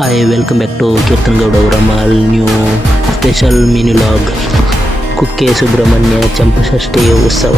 Hi, welcome back to Keerthan Gowda Uramal new special mini log kukkesubramanya ಚಂಪಷಷ್ಠಿ ಉತ್ಸವ.